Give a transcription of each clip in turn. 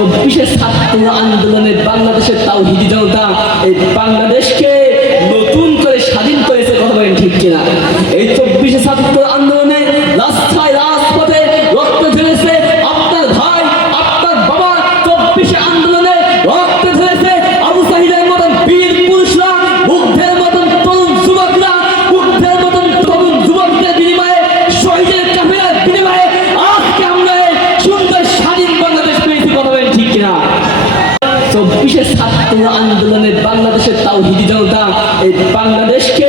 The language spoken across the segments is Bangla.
চব্বিশে ছাত্র আন্দোলনে বাংলাদেশের তাওহিদি জনতা, এই বাংলাদেশকে নতুন করে স্বাধীন করেছে, কথা বলেন ঠিক কিনা? এই চব্বিশে ছাত্র আন্দোলনে চব্বিশে ছাত্র আন্দোলনে বাংলাদেশের তাওহিদি জনতা, এই বাংলাদেশকে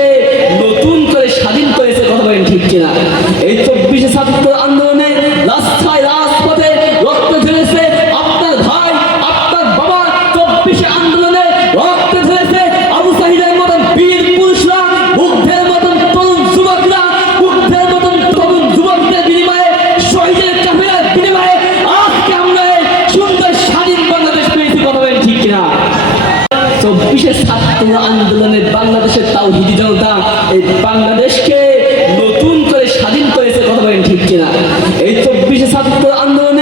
নতুন করে স্বাধীন করেছে, কথা বলেন ঠিক কিনা? চব্বিশে ছাত্র আন্দোলনে বাংলাদেশের তাও তাওহিদি জনতা, এই বাংলাদেশকে নতুন করে স্বাধীন করেছে, কথা বলেন ঠিক কিনা? এই চব্বিশে ছাত্র আন্দোলন